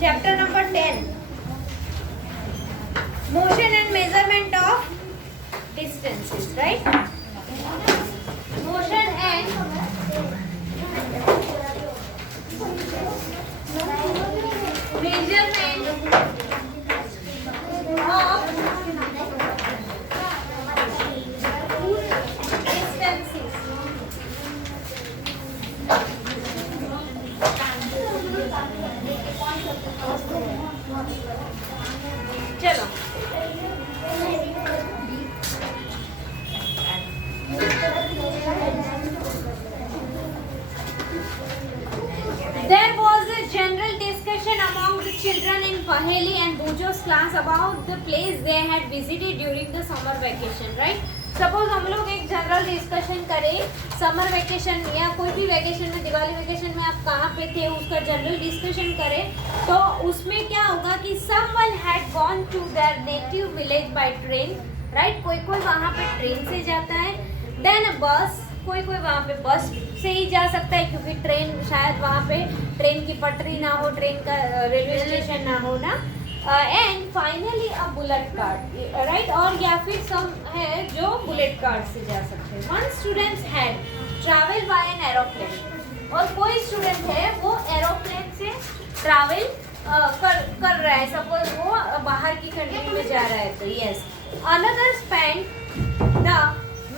Chapter number 10. Motion and measurement of distances, right? Motion and measurement of distances. चलो There was a general discussion among the children in Paheli and Bujo's class about the place they had visited during the summer vacation, right? Suppose हम लोग एक general discussion करें summer vacation या कोई भी vacation में, Diwali vacation में आप कहाँ पे थे उसका जनरल डिस्कशन करें तो उसमें क्या होगा कि someone had gone to their native village by train, right? कोई कोई वहाँ पे ट्रेन से जाता है, देन बस, कोई कोई वहाँ पे बस से ही जा सकता है क्योंकि ट्रेन शायद वहाँ पे ट्रेन की पटरी ना हो, ट्रेन का रेलवे स्टेशन ना हो ना, and finally a bullet card, right? और या फिर सम है जो बुलेट कार्ड से जा सकते हैं. One student had travel by an aeroplane, और कोई स्टूडेंट है वो एरोप्लेन से ट्रैवल कर रहा है, सपोज वो बाहर की कंट्री में जा रहा है तो yes. Another spend the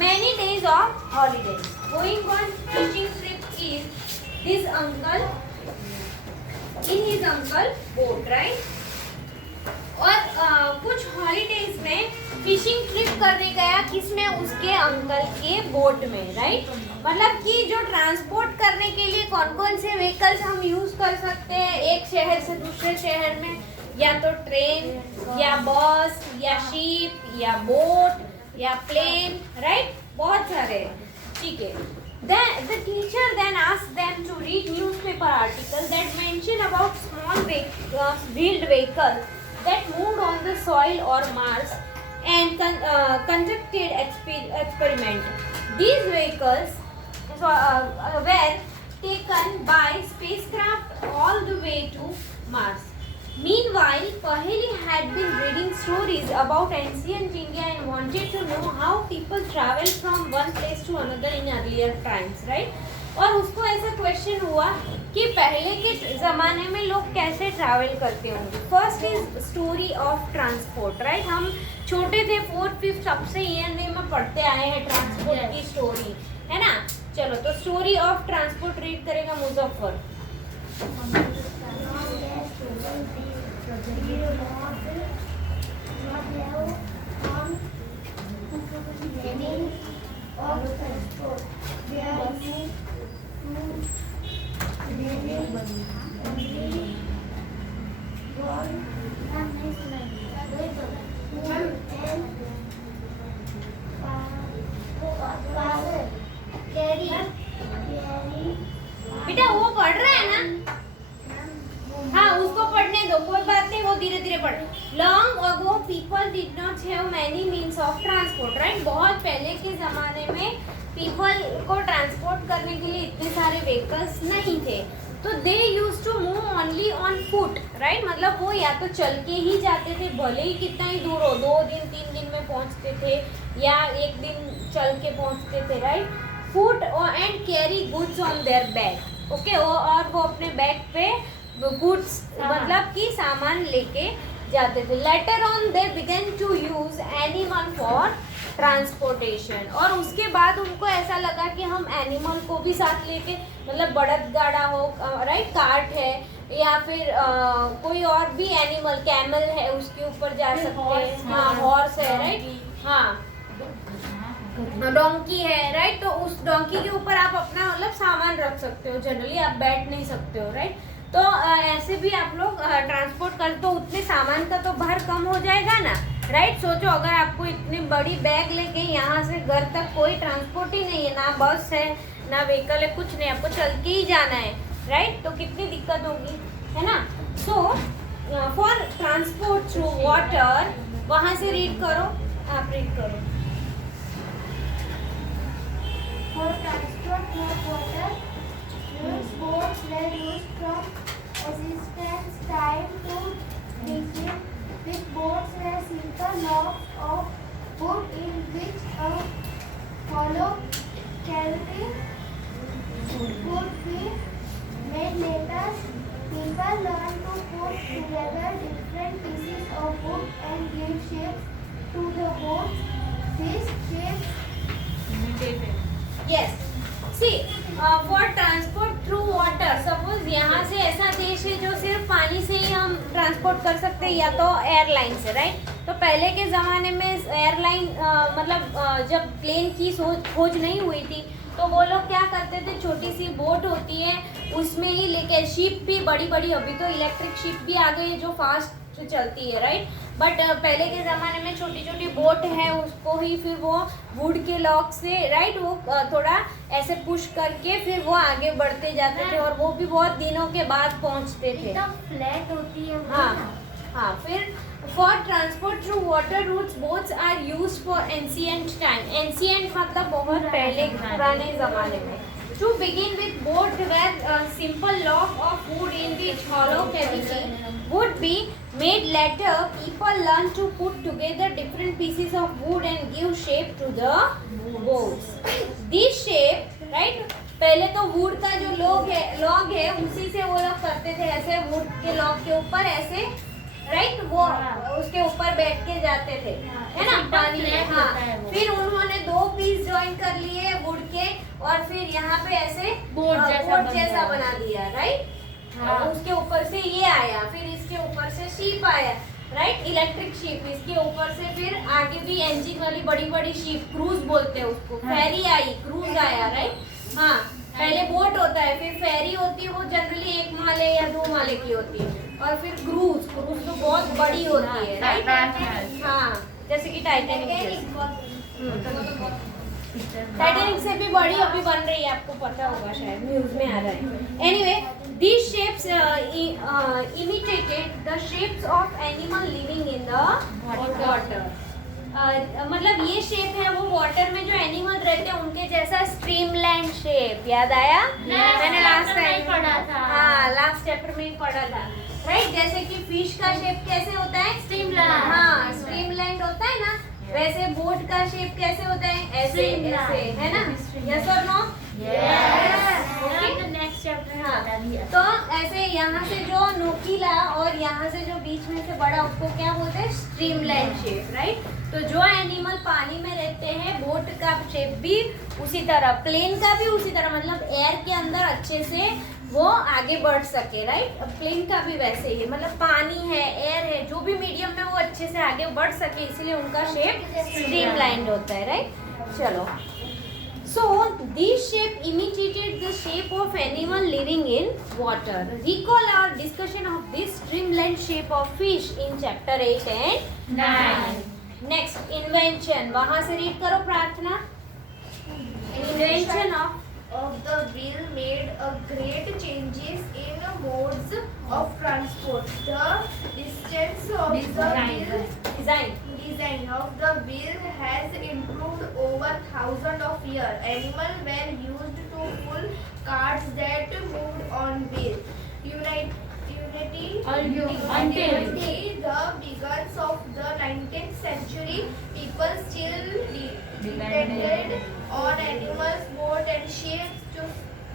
many days of holidays going on fishing trip is this uncle in his uncle boat, right? और कुछ हॉलीडेज में फिशिंग ट्रिप करने गया किसमें? उसके अंकल के बोट में, राइट? मतलब कि जो ट्रांसपोर्ट करने के लिए कौन कौन से व्हीकल्स हम यूज कर सकते हैं एक शहर से दूसरे शहर में, या तो ट्रेन या बस या शिप या बोट या प्लेन, राइट? बहुत सारे, ठीक है. The teacher then asked them to read newspaper articles that mention about small wheeled vehicles that moved on the soil or Mars and conducted experiment. These vehicles were taken by spacecraft all the way to Mars. Meanwhile, Paheli had been reading stories about ancient India and wanted to know how people traveled from one place to another in earlier times, right? और उसको ऐसा question हुआ कि पहले के ज़माने में लोग कैसे ट्रैवल करते होंगे. First is story of transport, right? हम छोटे थे 4th 5th सबसे ENV में पढ़ते आए हैं ट्रांसपोर्ट की स्टोरी, है ना? चलो तो स्टोरी ऑफ ट्रांसपोर्ट रीड करेगा मुजफ्फर. बेटा वो पढ़ रहा है ना, हाँ उसको पढ़ने दो, कोई बात नहीं, वो धीरे धीरे पढ़. Long ago people did not have many means of transport, right? बहुत पहले के ज़माने में पीपल को ट्रांसपोर्ट करने के लिए इतने सारे व्हीकल्स नहीं थे, तो they use to move only on foot, right? मतलब वो या तो चल के ही जाते थे, भले ही कितना ही दूर हो, 2 दिन 3 दिन में पहुंचते थे या 1 दिन चल के पहुंचते थे, right? Foot and carry goods on their bag, okay? और वो अपने बैग पे गुड्स मतलब कि सामान लेके जाते थे. Later on they began to use animal for transportation, और उसके बाद उनको ऐसा लगा कि हम एनिमल को भी साथ लेके, मतलब बड़द गाड़ा हो, राइट? कार्ट है या फिर कोई और भी एनिमल, कैमल है उसके ऊपर जा सकते हैं, हाँ हॉर्स है, राइट? हाँ डोंकी है, राइट? तो उस डोंकी के ऊपर आप अपना मतलब सामान रख सकते हो, जनरली आप बैठ नहीं सकते हो, राइट? तो ऐसे भी आप लोग ट्रांसपोर्ट कर, तो उतने सामान का तो भार कम हो जाएगा ना, राइट? सोचो अगर आपको इतनी बड़ी बैग लेके यहाँ से घर तक कोई ट्रांसपोर्ट ही नहीं है, ना बस है ना व्हीकल है, कुछ नहीं, आपको चल के ही जाना है, राइट? तो कितनी दिक्कत होगी, है ना? So for transport through water, वहाँ से रीड करो, आप रीड करो. For transport through water, boats were used from existence time wood in which a hollow cavity could be made later. People learn to put together different pieces of wood and give shapes to the boats. These shapes Yes. See, for transport through water, suppose यहाँ से ऐसा देश है जो सिर्फ पानी से ही हम ट्रांसपोर्ट कर सकते हैं या तो एयरलाइन से, राइट? तो पहले के ज़माने में एयरलाइन मतलब जब प्लेन की खोज नहीं हुई थी तो वो लोग क्या करते थे, छोटी सी बोट होती है उसमें ही लेके, शिप भी बड़ी बड़ी, अभी तो इलेक्ट्रिक शिप भी आ गई है जो फास्ट चलती है, राइट? बट पहले के ज़माने में छोटी छोटी बोट है, उसको ही फिर वो वुड के लॉक से, राइट, वो थोड़ा ऐसे पुश करके फिर वो आगे बढ़ते जाते थे और वो भी बहुत दिनों के बाद पहुंचते थे। एकदम फ्लैट होती है वो हाँ ना। हाँ। फिर for transport through water routes boats are used for ancient time. Ancient मतलब बहुत पहले, पुराने ज़माने में। To begin with, boat were simple log of wood in which hollow cavity would be made. Later, people learned to put together different pieces of wood and give shape to the boats. This shape, right? पहले तो would का जो log है उसी से वो लोग करते थे, ऐसे वुड के लॉग के ऊपर ऐसे, राइट, वो उसके ऊपर बैठ के जाते थे, है ना, पानी में। हाँ, फिर उन्होंने दो पीस ज्वाइन कर लिए वुड के और फिर यहाँ पे ऐसे बोट जैसा बना दिया, राइट? हाँ। उसके ऊपर से ये आया, फिर इसके ऊपर से शिप आया, राइट, इलेक्ट्रिक शिप। इसके ऊपर से फिर आगे भी इंजन वाली बड़ी बड़ी शिप, क्रूज बोलते हैं उसको। फेरी आई, क्रूज आया, राइट? हाँ, पहले बोट होता है, फिर फेरी होती है, वो जनरली 1 माले या 2 माले की होती है, और फिर क्रूज तो बहुत बड़ी होती है, राइट? हाँ, जैसे कि टाइटैनिक से भी बड़ी अभी बन रही है, आपको पता होगा, शायद न्यूज में आ रहा है। Anyway, these shapes imitated the shapes of animal living in the water. मतलब ये शेप है वो वाटर में जो एनिमल रहते हैं उनके जैसा स्ट्रीमलाइन शेप। याद आया? मैंने लास्ट टाइम पढ़ा था। हाँ, लास्ट चैप्टर में ही पढ़ा था, राइट? जैसे कि फिश का शेप कैसे होता है? स्ट्रीमलाइन। हाँ, स्ट्रीमलाइन होता है ना, वैसे बोट का शेप कैसे होता है? ऐसे ऐसे, है ना? यस और नो? Next chapter. हाँ, तो ऐसे यहाँ से जो नोकीला और यहाँ से जो बीच में से बड़ा, उसको क्या बोलते हैं? Streamline shape, right? तो जो एनिमल पानी में रहते हैं, बोट का शेप भी उसी तरह, प्लेन का भी उसी तरह, मतलब एयर के अंदर अच्छे से वो आगे बढ़ सके, राइट? प्लेन का भी वैसे ही, मतलब पानी है, एयर है, जो भी मीडियम में वो अच्छे से आगे बढ़ सके, इसलिए उनका शेप स्ट्रीमलाइंड होता है, राइट? चलो, so this shape imitated the shape of animal living in water. Recall our discussion of this streamlined shape of fish in chapter 8 and 9. Next, invention. वहाँ से read करो प्रार्थना। Invention of the wheel made a great changes in modes of transport. The distance of the wheel design of the wheel has improved over thousands of years. Animals were used to pull carts that moved on wheels. Until the beginnings of the 19th century, people still depended on animals, boats and ships to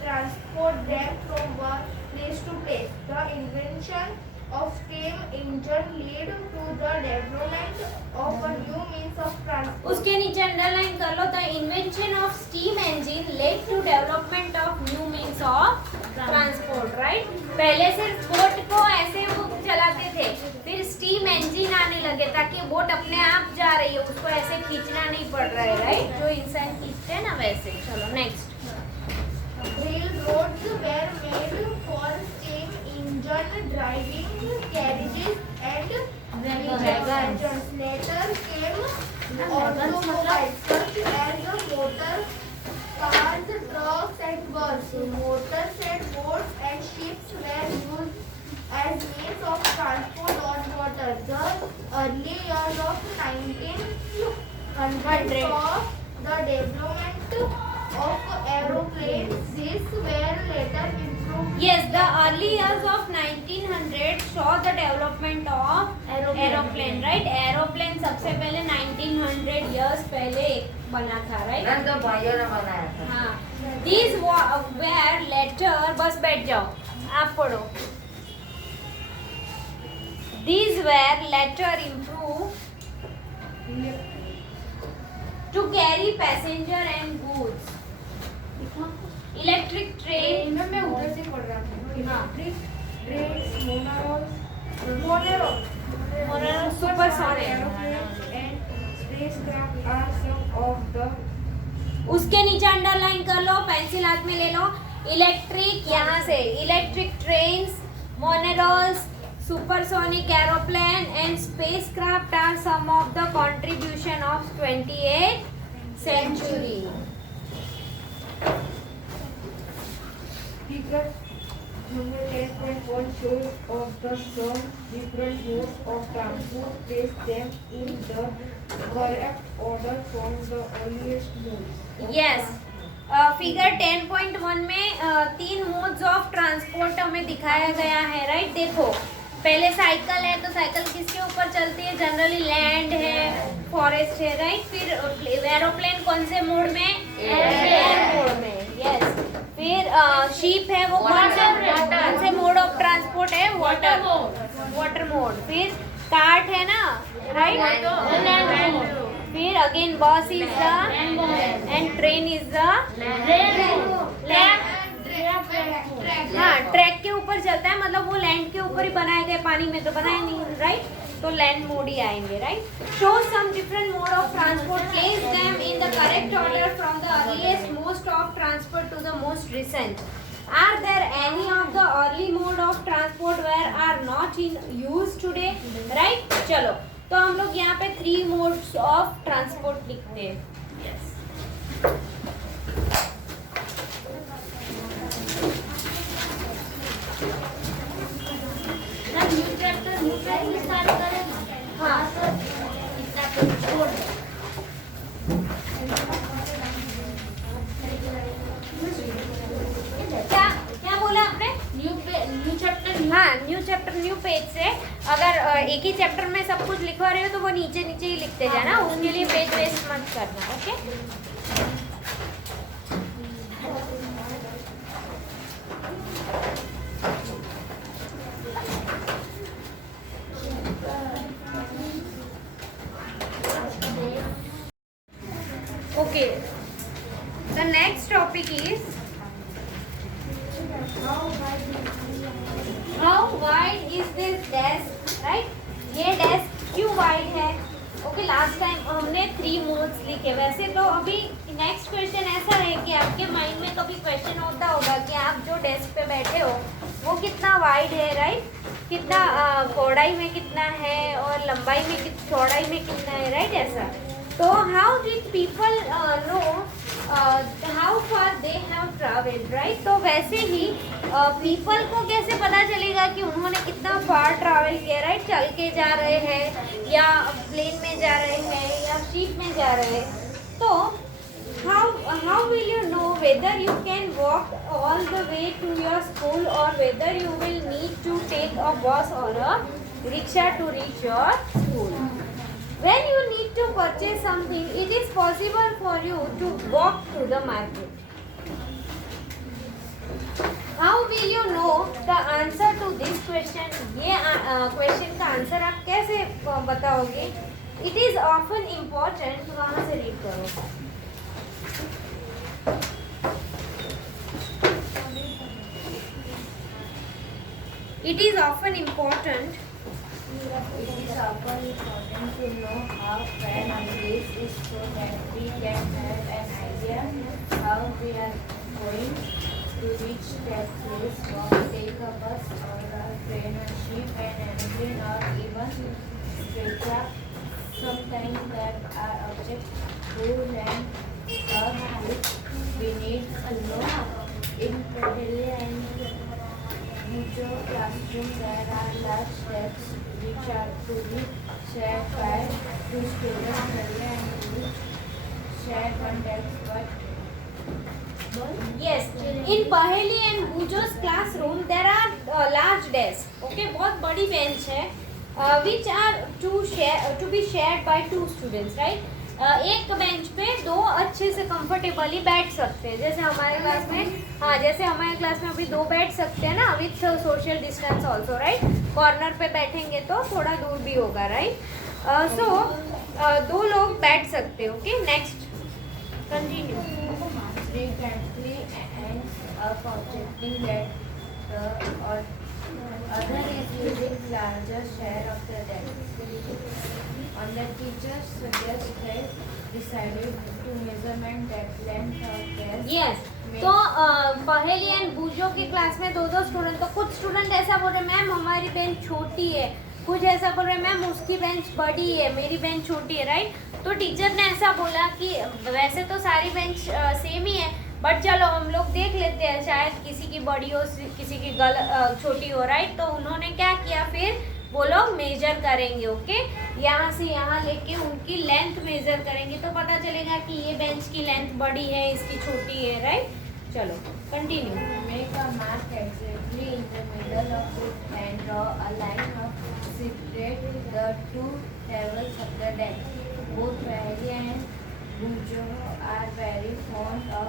transport them from one place to place. The invention of steam engine led to the development of a new means of transport. उसके नीचे underline कर लो। The invention of steam engine led to development of new means of transport, right? पहले सिर्फ boat को ऐसे वो चलाते थे, फिर स्टीम इंजन आने लगे ताकि बोट अपने आप जा रही है, उसको ऐसे खींचना नहीं पड़ रहा है, राइट? जो इंसान खींचते हैं ना वैसे। चलो next. Railroads were made for steam engine driving carriages and wagons. Later came automobiles such as motor cars, trucks and bus. Motors and boats and ships were used as means of transport on water. The early years of 1900 saw the development of aeroplanes. These were later improved. Yes, the early years of 1900 saw the development of aeroplane, right? Aeroplane सबसे पहले 1900 years पहले एक बना था, right? Ma'am तो भाइयों ने बनाया था। हाँ, these were later, बस बैठ जाओ, आप पढ़ो। These were later improved to carry passenger and goods. Electric train, मैं उधर से पढ़ रहा था। हाँ। Trains, monorail, supersonic. and spacecraft are some of the उसके नीचे अंडरलाइन कर लो, पेंसिल हाथ में ले लो। इलेक्ट्रिक, यहाँ से electric trains, monorails, supersonic aeroplane and spacecraft are some of the contribution of 28th century. figure number 10.1 shows of the some different modes of transport. Place them in the correct order from the earliest modes. Yes. Figure 10.1 में तीन modes of transport हमें दिखाया गया है, right? देखो, पहले cycle है, तो साइकिल किसके ऊपर चलती है? जनरली लैंड है, फॉरेस्ट है, राइट? फिर एरोप्लेन कौन से मोड में? एयर मोड में, यस। फिर शिप है, वो कौन से मोड ऑफ ट्रांसपोर्ट है? Water mode. फिर कार्ट है ना, राइट? फिर अगेन बस is the end train is the हाँ, ट्रैक के ऊपर चलता है, मतलब वो लैंड के ऊपर ही बनाए गए, पानी में तो बनाए नहीं, राइट? तो लैंड मोड ही आएंगे, right? Show some different mode of transport, place them in the correct order from the earliest most of transport to the most recent. Are there any of the early mode of transport where are not in use today? Right? चलो, तो हम लोग यहाँ पे 3 modes of transport लिखते हैं. Yes. क्या बोला आपने? न्यू चैप्टर न्यू पेज से अगर एक ही चैप्टर में सब कुछ लिखवा रहे हो तो वो नीचे नीचे ही लिखते जाना, उसके लिए पेज वेस्ट मत करना, okay? Okay, the next topic is how wide is this desk, right? ये desk क्यों wide है? Okay, last time हमने 3 modes लिखे, वैसे तो अभी next question ऐसा है कि आपके mind में कभी question होता होगा कि आप जो desk पे बैठे हो वो कितना wide है, right? कितना चौड़ाई में कितना है और लंबाई में चौड़ाई में कितना है, राइट? ऐसा तो how did people know how far they have travelled, right? तो वैसे ही पीपल को कैसे पता चलेगा कि उन्होंने कितना फार ट्रैवल किया, राइट? चल के जा रहे हैं या प्लेन में जा रहे हैं या शिप में जा रहे हैं? तो how will you know whether you can walk all the way to your school or whether you will need to take a bus or a rickshaw to reach your school? When you need to purchase something, it is possible for you to walk to the market. How will you know the answer to this question? ये question का answer आप कैसे बताओगे? It is often important. वहाँ से read करो. It is often important. It is often important to know how far a place is so that we can have an idea how we are going to reach that place. Take a bus or a train or ship, an airplane or even spacecraft. Sometimes there are objects to land or which we need to know. In Paheli and Bujo classroom there are large desks which are to be shared by 2 students. Paheli and Bujo share one desk, but Yes, in Paheli and Bujo's classroom there are large desks. Okay, बहुत बड़ी bench है, which are to be shared by 2 students, right? एक bench पे दो अच्छे से comfortably बैठ सकते हैं। जैसे हमारे क्लास में, हाँ जैसे हमारे क्लास में अभी दो बैठ सकते हैं ना, with social distance also, right. Corner पे बैठेंगे तो थोड़ा दूर भी होगा, राइट। सो दो लोग बैठ सकते हैं। Okay, next continue. Frequently ends up objecting that the other is using larger share of the desk. On the teacher's suggestion, decided to measurement that length of desk. Yes, तो पहेली एंड बूजो की class में दो student, तो कुछ student ऐसा बोल रहे मैम हमारी बेंच छोटी है, कुछ ऐसा बोल रहे मैम उसकी बेंच बड़ी है, मेरी बेंच छोटी है, राइट। तो टीचर ने ऐसा बोला कि वैसे तो सारी बेंच सेम ही है, बट चलो हम लोग देख लेते हैं, शायद किसी की बड़ी हो किसी की छोटी हो, राइट। तो उन्होंने क्या किया, फिर वो लोग मेजर करेंगे। ओके, यहाँ से यहाँ लेके उनकी लेंथ मेजर करेंगे तो पता चलेगा कि ये बेंच की लेंथ बड़ी है, इसकी छोटी है, राइट। चलो continue. Make a mark exactly in the middle of it and draw a line of separate the two tables of the desk. Both Paheli and Bujo are very fond of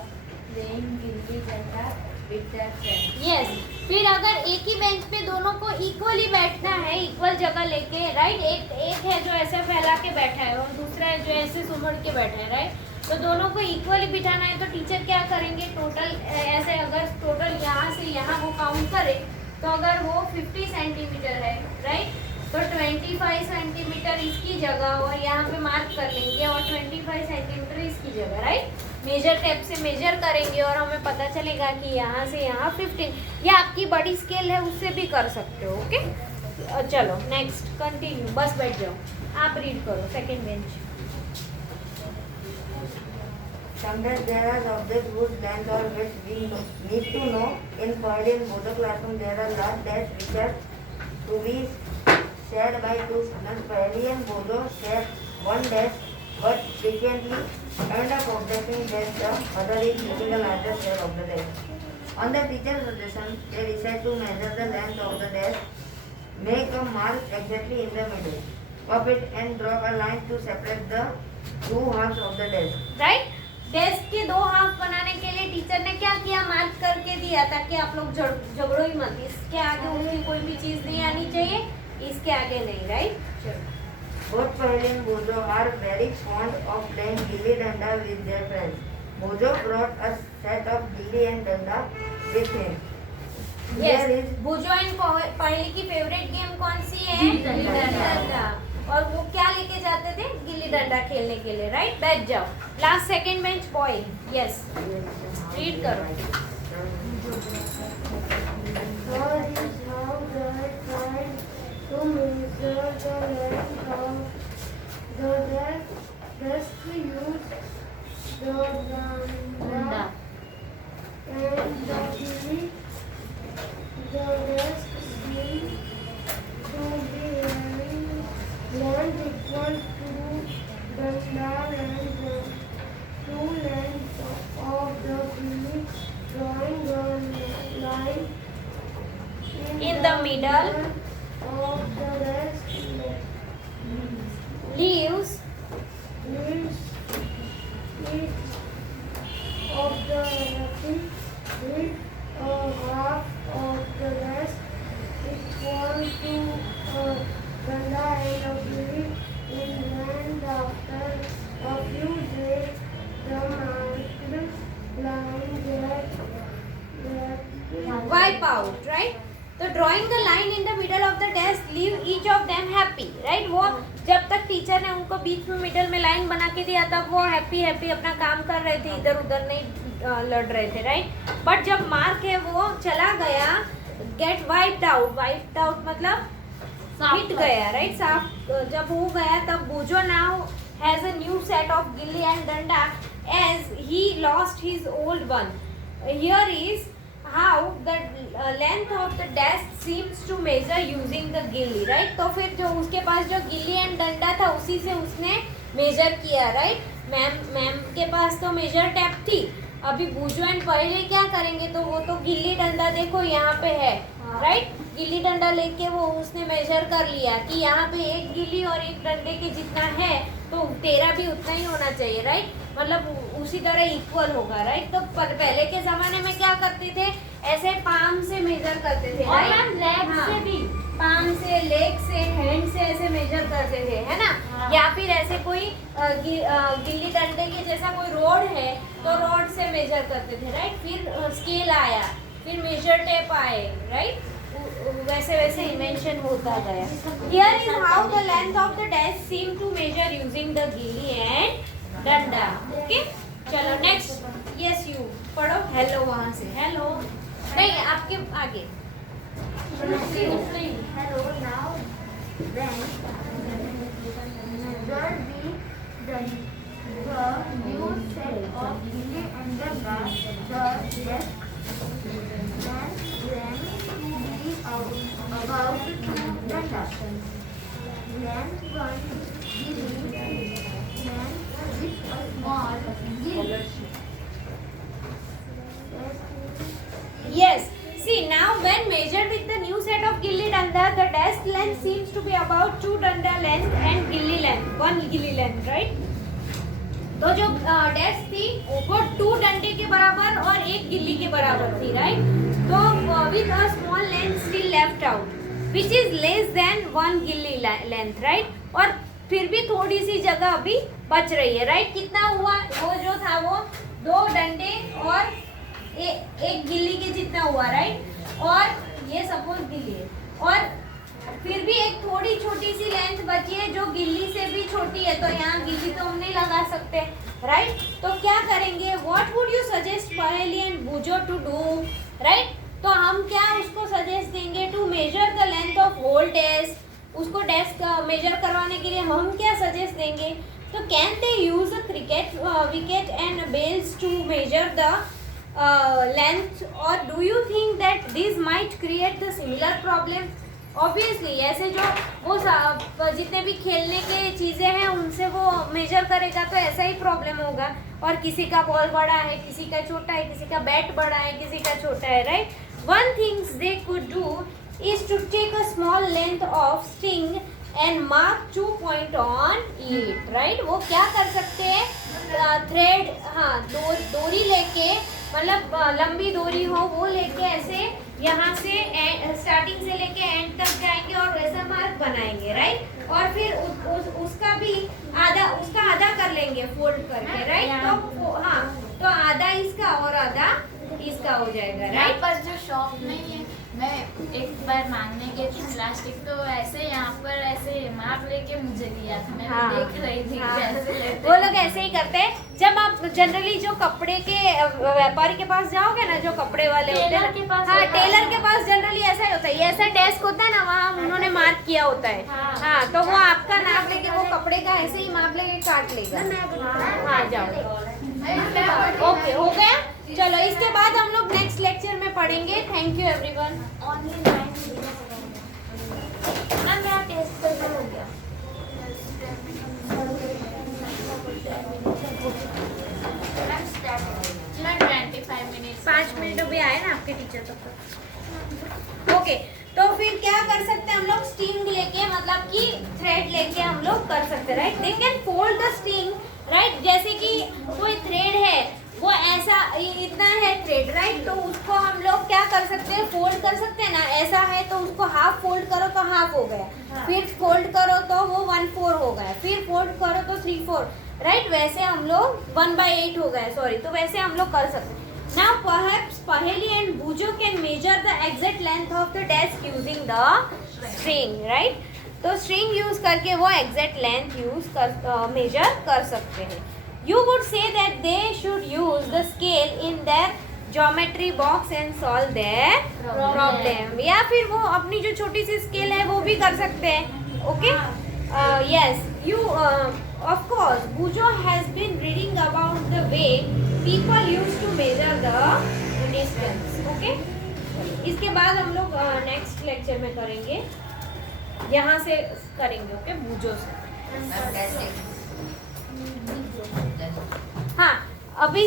playing gilli danda with their friends. Yes, फिर अगर एक ही bench पे दोनों को equally बैठना है, equal जगह लेके, राइट। एक है जो ऐसे फैला के बैठा है और दूसरा है जो ऐसे सुमड़ के बैठा है, राइट। तो दोनों को इक्वली बिठाना है तो टीचर क्या करेंगे, टोटल ऐसे अगर टोटल यहाँ से यहाँ वो काउंट करे तो अगर वो 50 सेंटीमीटर है, राइट, तो 25 सेंटीमीटर इसकी जगह और यहाँ पे मार्क कर लेंगे और 25 सेंटीमीटर इसकी जगह, राइट। मेजर टेप से मेजर करेंगे और हमें पता चलेगा कि यहाँ से यहाँ 15, या आपकी बड़ी स्केल है उससे भी कर सकते हो। ओके, चलो नेक्स्ट कंटिन्यू। बस बैठ जाओ, आप रीड करो second bench. Sometimes there are objects whose length or width we need to know. In Paheli and Bodo classroom, there are large desks which are to be shared by two students. Paheli and Bodo share one desk, but frequently end up objecting that the other is using a larger share of the desk. On the teacher's suggestion, they decide to measure the length of the desk, make a mark exactly in the middle of it, and draw a line to separate the two halves of the desk. Right, desk के दो half बनाने के लिए teacher ने क्या किया, mark करके दिया ताकि आप लोग झगड़ो ही मत। इसके आगे उसकी कोई भी चीज नहीं आनी चाहिए, इसके आगे नहीं, right. Both Paheli and Bojo are very fond of playing gilli danda with their friends. Bojo brought a set of gilli and danda with him. There yes, is बूजो and पहेली की फेवरेट गेम कौन सी है, गिल्ली डंडा। और वो क्या लेके जाते थे, गिल्ली डंडा खेलने के लिए, राइट। बैठ जाओ। Last second bench boy, yes read करो। What is how they try to measure the length of the desk use the danda and the gilli. The desk seems to be having length equal to danda and the two lengths of the gilli, drawing a line In the middle of the desk leaves leaves each of the wrapping with a half of the desk equal to a danda and a gilli in hand. After a few days, the marked line get wipe out, right? तो drawing the line in the middle of the desk leave each of them happy, right. वो जब तक teacher ने उनको बीच में middle में line बना के दिया तब वो हैप्पी हैप्पी अपना काम कर रहे थे, इधर उधर नहीं लड़ रहे थे, राइट। बट जब मार्क है वो चला गया, गेट वाइप्ड आउट मतलब हिट गया, राइट, साफ जब हो गया, तब Bujo now has a new set of gilli and danda as he lost his old one. Here is how the length of the desk seems to measure using the gilli, right। तो फिर जो उसके पास जो गिल्ली एंड डंडा था उसी से उसने मेजर किया, राइट। मैम के पास तो मेजर टेप थी, अभी बूजो एंड पहेली क्या करेंगे, तो वो तो गिल्ली डंडा देखो यहाँ पे है, राइट। गिल्ली डंडा लेके वो उसने मेजर कर लिया कि यहाँ पे एक गिल्ली और एक डंडे के जितना है, तो तेरा भी उतना ही होना चाहिए, राइट? मतलब उसी तरह इक्वल होगा, राइट? तो पहले के जमाने में क्या करते थे, ऐसे पाम से मेजर करते थे, और right? मैम लेग हाँ, से भी, पाम से, लेग से, हैंड से ऐसे मेजर करते थे, है ना? हाँ। या फिर ऐसे कोई गिल्ली डंडे के जैसा कोई रोड है तो रोड से मेजर करते थे, राइट? फिर स्केल आया, फिर मेजर टेप आए, राइट? वैसे वैसे इन्वेंशन होता गया. Here is how the length of the dash seem to measure using the गिल्ली and डंडा. ओके, चलो नेक्स्ट. यस यू पढ़ो. हेलो वहाँ से, हेलो नहीं आपके आगे. Hello, now then measure the new set of gilli under the desk and then to be about to danda. Then one gilli, then with a small gilli. Yes. See, now when measured with the new set of gilli danda, the desk length seems to be about 2 danda length and gilli length, 1 gilli length, right? तो जो desk थी वो 2 डंडे के बराबर और 1 गिल्ली के बराबर थी, राइट? तो with a small length still left out, which is less than 1 गिल्ली length, right? और फिर भी थोड़ी सी जगह अभी बच रही है, राइट? कितना हुआ? वो जो था वो 2 डंडे और एक गिल्ली के जितना हुआ, राइट? और ये सपोज गिल्ली है और फिर भी एक थोड़ी छोटी सी लेंथ बची है जो गिल्ली से भी छोटी है, तो यहाँ गिल्ली तो हम नहीं लगा सकते, राइट? तो क्या करेंगे? What would you suggest Paheli and Boojho to do, right? तो हम क्या उसको सजेस्ट देंगे? To measure the length of whole desk. उसको डेस्क मेजर करवाने के लिए हम क्या सजेस्ट देंगे? तो can they use a cricket wicket and bails to measure the length, or do you think that this might create the similar problem? Obviously ऐसे जो वो जितने भी खेलने के चीज़ें हैं उनसे वो मेजर करेगा तो ऐसा ही प्रॉब्लम होगा. और किसी का बॉल बड़ा है, किसी का छोटा है, किसी का बैट बड़ा है, किसी का छोटा है, right? One things they could do is to take a small length of string and mark 2 point on it, right? वो क्या कर सकते हैं? थ्रेड, हाँ, डोरी लेके, मतलब लंबी डोरी हो वो लेके ऐसे यहाँ से स्टार्टिंग से लेके एंड तक जाएंगे और वैसा मार्क बनाएंगे, राइट? और फिर उसका भी उसका आधा कर लेंगे फोल्ड करके, राइट? तो हाँ, तो आधा इसका और आधा इसका हो जाएगा, राइट? पर जो शॉप नहीं है, मैं एक बार मांगने गई थी प्लास्टिक, तो ऐसे यहाँ पर ऐसे माप लेके मुझे दिया था. मैं हाँ, देख रही थी हाँ, कैसे लेते वो लोग ऐसे ही करते हैं. जब आप जनरली जो कपड़े के व्यापारी के पास जाओगे ना, जो कपड़े वाले होते हैं, टेलर के पास, हाँ, टेलर के पास जनरली ऐसा ही होता है. ये ऐसा डेस्क होता है ना, वहाँ उन्होंने मार्क किया होता है. हाँ, तो वो आपका नाप लेके वो कपड़े का ऐसे ही माप लेके काट लेगा. हाँ, जाओ. ओके, हो गया. चलो, इसके बाद हम लोग नेक्स्ट लेक्चर में पढ़ेंगे. Thank you everyone. मैम मेरा टेस्ट पेपर हो गया. मैं 25 मिनट 5 मिनट अभी आए ना आपके टीचर तक. ओके, तो फिर क्या कर सकते हैं हम लोग? स्ट्रिंग लेके, मतलब कि थ्रेड लेके हम लोग कर सकते हैं, right? They can fold the string, right? जैसे कि कोई थ्रेड है, वो ऐसा इतना है थ्रेड, राइट? तो उसको हम लोग क्या कर सकते हैं? फोल्ड कर सकते हैं ना. ऐसा है तो उसको हाफ फोल्ड करो तो हाफ हो गया, फिर फोल्ड करो तो वो 1/4 हो गया, फिर फोल्ड करो तो 3/4, राइट? वैसे हम लोग 1/8 हो गए, सॉरी. तो वैसे हम लोग कर सकते हैं. Now perhaps Paheli and Bujo can measure the exact length of the desk using the string, right? तो string use करके वो exact length use कर measure कर सकते हैं. You would say that they should use the scale in their geometry box and solve their problem. या फिर वो अपनी जो छोटी सी स्केल है वो भी कर सकते हैं. Okay, yes, you of course Bujo has been reading about the way people used to measure the distance. Okay, इसके बाद हम लोग नेक्स्ट लेक्चर में करेंगे, यहाँ से करेंगे. ओके, बूजो से. हाँ, अभी